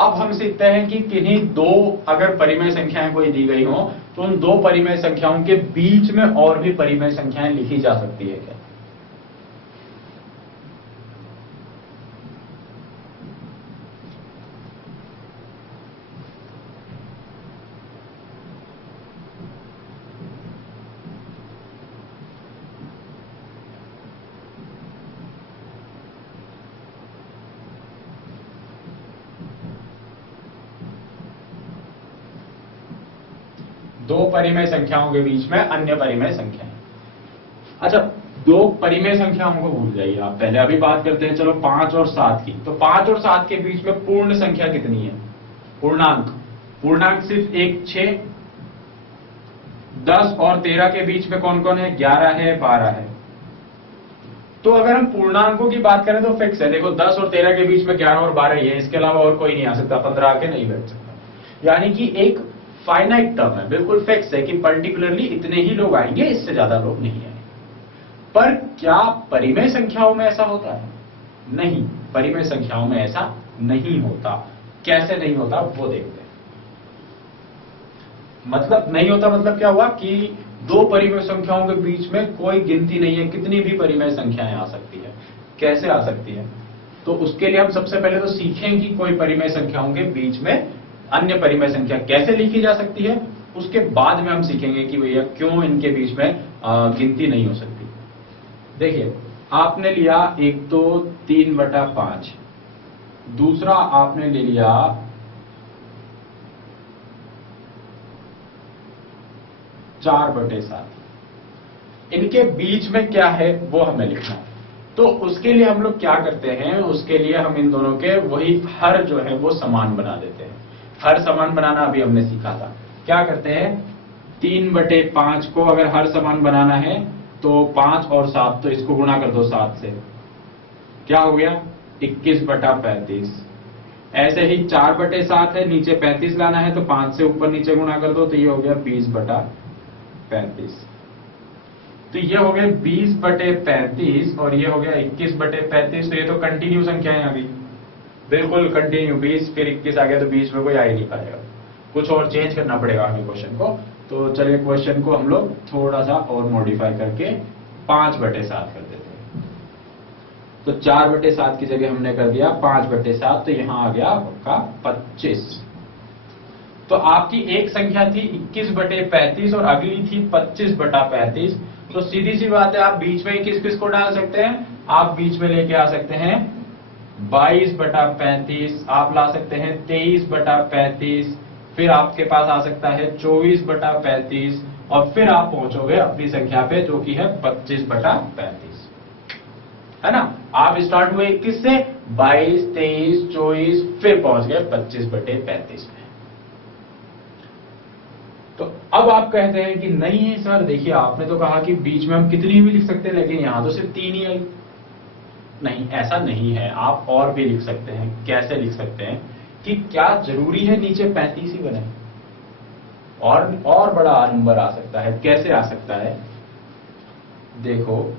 अब हम सीखते हैं कि किन्हीं दो अगर परिमेय संख्याएं कोई दी गई हो तो उन दो परिमेय संख्याओं के बीच में और भी परिमेय संख्याएं लिखी जा सकती है क्या। दो परिमेय संख्याओं के बीच में अन्य परिमेय संख्याएं। अच्छा, दो परिमेय संख्याओं को भूल जाइए आप, पहले अभी बात करते हैं चलो 5 और 7 की। तो 5 और 7 के बीच में पूर्ण संख्या कितनी है, पूर्णांक सिर्फ 1 6। 10 और 13 के बीच में कौन कौन है, 11 है, 12 है। तो अगर हम पूर्णांकों की बात करें तो फिक्स है, देखो 10 और 13 के बीच में 11 और 12 ही है, इसके अलावा और कोई नहीं आ सकता, 15 आके नहीं बैठ सकता। यानी कि एक फाइनाइट टर्म है, बिल्कुल फिक्स है कि पर्टिकुलरली इतने ही लोग आएंगे, इससे ज्यादा लोग नहीं आएंगे। पर क्या परिमेय संख्याओं में ऐसा होता है, नहीं, परिमेय संख्याओं में ऐसा नहीं होता। कैसे नहीं होता वो देखते हैं। मतलब नहीं होता मतलब क्या हुआ कि दो परिमेय संख्याओं के बीच में कोई गिनती नहीं है, कितनी भी परिमेय संख्याएं आ सकती है। कैसे आ सकती है, तो उसके लिए हम सबसे पहले तो सीखें कि कोई परिमेय संख्याओं के बीच में अन्य परिमेय संख्या कैसे लिखी जा सकती है। उसके बाद में हम सीखेंगे कि भैया क्यों इनके बीच में गिनती नहीं हो सकती। देखिए, आपने लिया एक तो 3/5, दूसरा आपने ले लिया 4/7। इनके बीच में क्या है वो हमें लिखना है। तो उसके लिए हम लोग क्या करते हैं, उसके लिए हम इन दोनों के वही हर जो है वो समान बना देते हैं। हर समान बनाना अभी हमने सीखा था। क्या करते हैं, 3/5 को अगर हर समान बनाना है तो 5 और 7, तो इसको गुणा कर दो 7 से, क्या हो गया 21/35। ऐसे ही 4/7 है, नीचे 35 लाना है तो 5 से ऊपर नीचे गुणा कर दो, तो ये हो गया 20/35। तो ये हो गया 20/35 और ये हो गया 21/35। तो ये तो कंटिन्यू संख्याएं आ गई, बिल्कुल कंटिन्यू। 20 फिर 21 आ गया, तो बीच में कोई आ ही नहीं पाएगा। कुछ और चेंज करना पड़ेगा हमें क्वेश्चन को। तो चलिए क्वेश्चन को हम लोग थोड़ा सा और मॉडिफाई करके 5/7 कर देते हैं। तो 4/7 की जगह हमने कर दिया 5/7, तो यहां आ गया आपका 25। तो आपकी एक संख्या थी 21/35 और अगली थी 25/35। तो सीधी सी बात है, आप बीच में किस किस को डाल सकते हैं, आप बीच में लेके आ सकते हैं 22/35, आप ला सकते हैं 23/35, फिर आपके पास आ सकता है 24/35 और फिर आप पहुंचोगे अपनी संख्या पे जो कि है 25/35, है ना। आप स्टार्ट हुए 21 से, 22, 23, 24, फिर पहुंच गए 25/35 में। तो अब आप कहते हैं कि नहीं है सर, देखिए आपने तो कहा कि बीच में हम कितनी भी लिख सकते हैं, लेकिन यहां तो सिर्फ 3 ही आई। नहीं, ऐसा नहीं है, आप और भी लिख सकते हैं। कैसे लिख सकते हैं कि क्या जरूरी है नीचे 35 ही बने, और बड़ा नंबर आ सकता है। कैसे आ सकता है, देखो,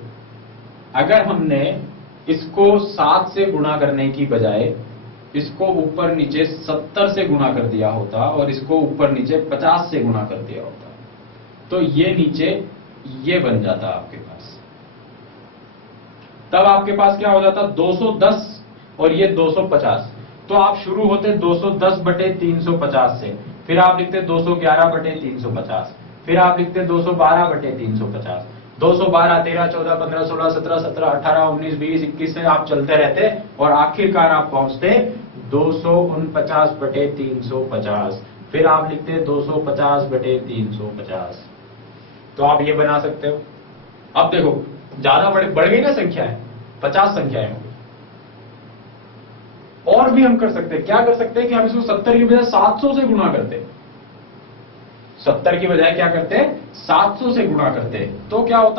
अगर हमने इसको 7 से गुणा करने की बजाय इसको ऊपर नीचे 70 से गुणा कर दिया होता और इसको ऊपर नीचे 50 से गुणा कर दिया होता, तो ये नीचे ये बन जाता आपके पास। तब आपके पास क्या हो जाता, 210 और ये 250। तो आप शुरू होते 210/350 से, फिर आप लिखते 211/350, फिर आप लिखते 212/350, 212, 13, 14, 15, 16, 17, 17, 18, 19, 20, 21 से आप चलते रहते और आखिरकार आप पहुंचते 249/350, फिर आप लिखते 250/350। तो आप ये बना सकते हो। अब देखो ज्यादा बढ़ गई ना संख्याएं, 50 संख्याएं हो गई। और भी हम कर सकते हैं, क्या कर सकते हैं कि हम इसको 70 की बजाय 700 से गुणा करते, 70 की बजाय क्या करते, 700 से गुणा करते, तो क्या होता